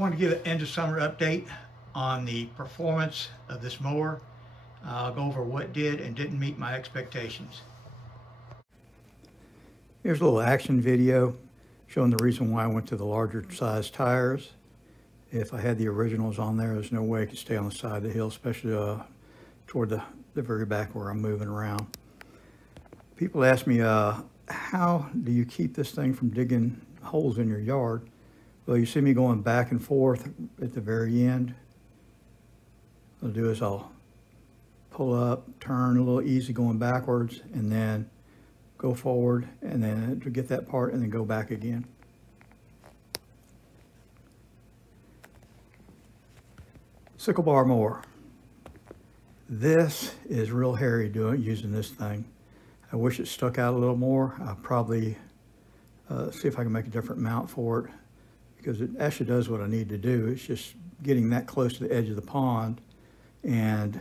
want to give an end of summer update on the performance of this mower. I'll go over what did and didn't meet my expectations. Here's a little action video showing the reason why I went to the larger size tires. If I had the originals on there, there's no way it could stay on the side of the hill, especially toward the very back where I'm moving around. People ask me, how do you keep this thing from digging holes in your yard? Well, you see me going back and forth at the very end. What I'll do is I'll pull up, turn a little easy going backwards, and then go forward, and then to get that part, and then go back again. Sickle bar mower. This is real hairy using this thing. I wish it stuck out a little more. I'll probably see if I can make a different mount for it, because it actually does what I need to do. It's just getting that close to the edge of the pond and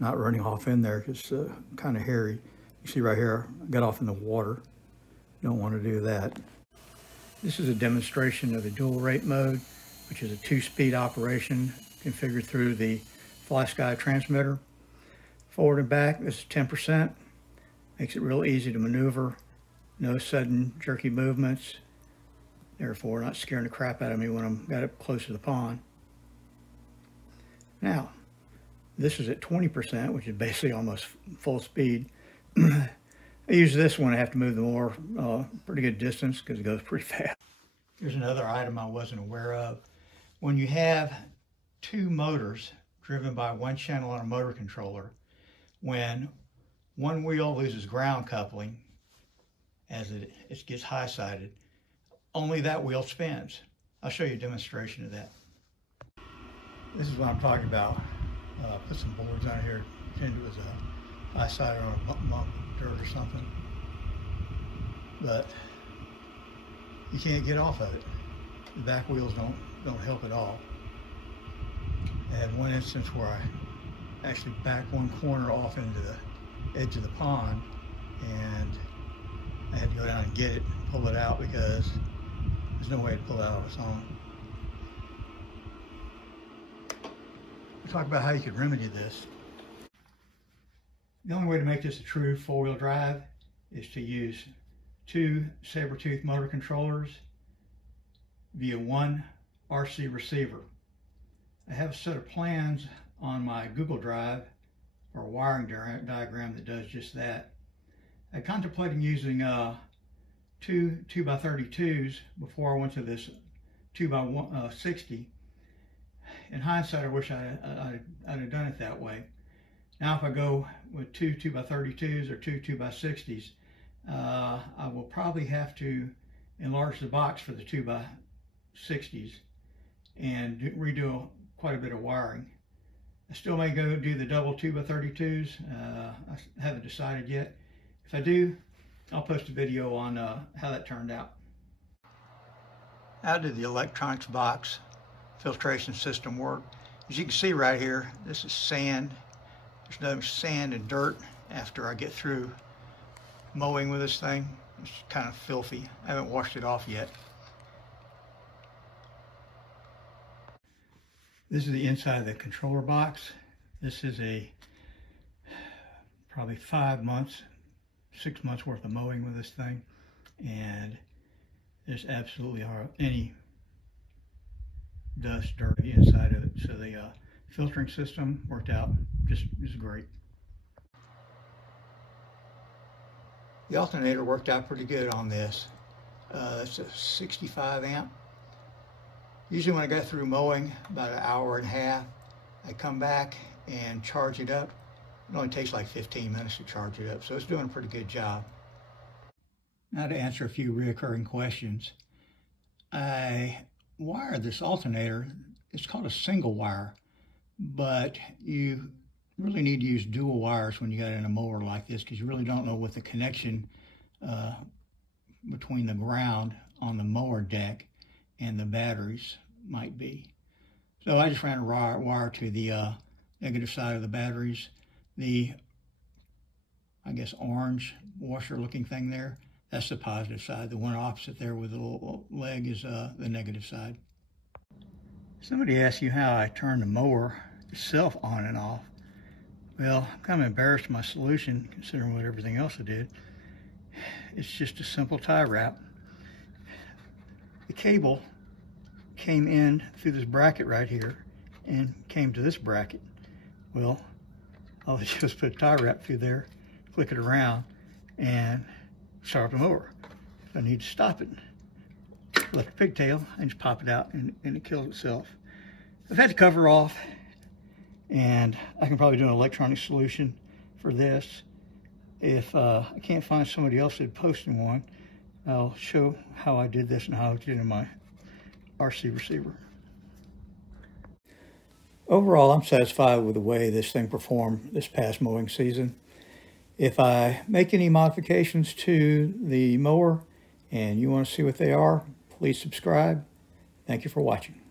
not running off in there, because it's kind of hairy. You see right here, I got off in the water. Don't want to do that. This is a demonstration of the dual rate mode, which is a 2-speed operation configured through the FlySky transmitter. Forward and back, this is 10%. Makes it real easy to maneuver. No sudden jerky movements. Therefore, not scaring the crap out of me when I'm got up close to the pond. Now, this is at 20%, which is basically almost full speed. I use this when I have to move the mower pretty good distance, because it goes pretty fast. Here's another item I wasn't aware of. When you have 2 motors driven by 1 channel on a motor controller, when one wheel loses ground coupling as it gets high-sided, only that wheel spins. I'll show you a demonstration of that. This is what I'm talking about. Put some boards on here, pretend it was a high-sided on a bump of dirt or something. But you can't get off of it. The back wheels don't help at all. I had one instance where I actually backed one corner off into the edge of the pond, and I had to go down and get it and pull it out, because there's no way to pull it out on its own. We'll talk about how you could remedy this. The only way to make this a true 4-wheel drive is to use 2 saber-tooth motor controllers via 1 RC receiver. I have a set of plans on my Google Drive or a wiring diagram that does just that. I contemplated using 2 2x32s before I went to this 2x60. In hindsight, I wish I'd have done it that way. Now, if I go with 2 2x32s or 2 2x60s, I will probably have to enlarge the box for the 2x60s and redo quite a bit of wiring. I still may go do the double 2x32s. I haven't decided yet. If I do, I'll post a video on how that turned out. How did the electronics box filtration system work? As you can see right here, this is sand. There's no sand and dirt after I get through mowing with this thing. It's kind of filthy. I haven't washed it off yet. This is the inside of the controller box. This is probably 5 months, 6 months worth of mowing with this thing, and there's absolutely any dust, dirt inside of it. So the filtering system worked out just great. The alternator worked out pretty good on this. It's a 65 amp. Usually when I go through mowing, about an hour and a half, I come back and charge it up. It only takes like 15 minutes to charge it up, so it's doing a pretty good job. Now, to answer a few reoccurring questions. I wired this alternator. It's called a single wire, but you really need to use dual wires when you got in a mower like this, because you really don't know what the connection between the ground on the mower deck and the batteries might be. So I just ran a wire to the negative side of the batteries. The, I guess, orange washer looking thing there, that's the positive side. The one opposite there with the little leg is the negative side. Somebody asked you how I turn the mower itself on and off. Well, I'm kind of embarrassed of my solution considering what everything else I did. It's just a simple tie wrap. The cable came in through this bracket right here and came to this bracket. Well, all I did was put a tie wrap through there, flick it around, and start the mower. If I need to stop it, left the pigtail and just pop it out and it kills itself. I've had the cover off, and I can probably do an electronic solution for this. If I can't find somebody else that posted one, I'll show how I did this and how I did it in my RC receiver. Overall, I'm satisfied with the way this thing performed this past mowing season. If I make any modifications to the mower and you want to see what they are, please subscribe. Thank you for watching.